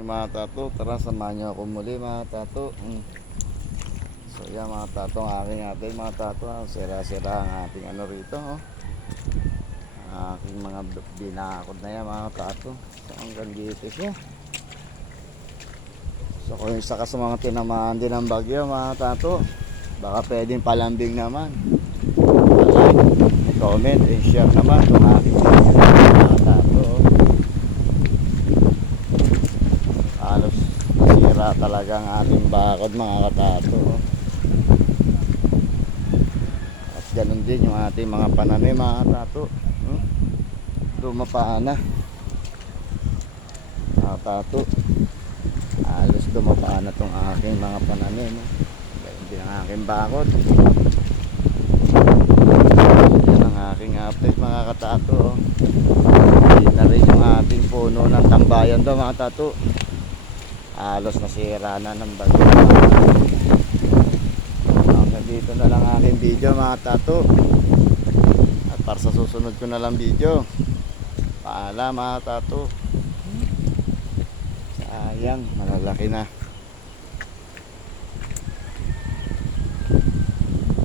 Okay mga tato, tara samahan niyo ako muli mga tato. So yan mga tato, ang aking atin mga tato, sira-sira ang ating ano rito, oh. Ang aking mga binakod na yan mga tato. So hanggang dito siya. So kung isa ka sa mga tinamaan din ng bagyo mga tato, baka pwedeng palambing naman. Like, comment and share naman kung aking video mga tato. Halos nasira talaga ang ating bakod mga katato. At ganun din yung ating mga pananim mga katato. Dumapaan na mga katato. Halos dumapaan na itong aking mga pananim. Ganun din ang aking bakod. Yan ang aking update mga katato. Hindi na rin yung ating puno ng tambayan daw mga katato. Halos nasira na ng bagyo. Hanggang dito na lang aking video mga tato. At para sa susunod ko na lang video. Paalam mga tato. Sayang, malalaki na.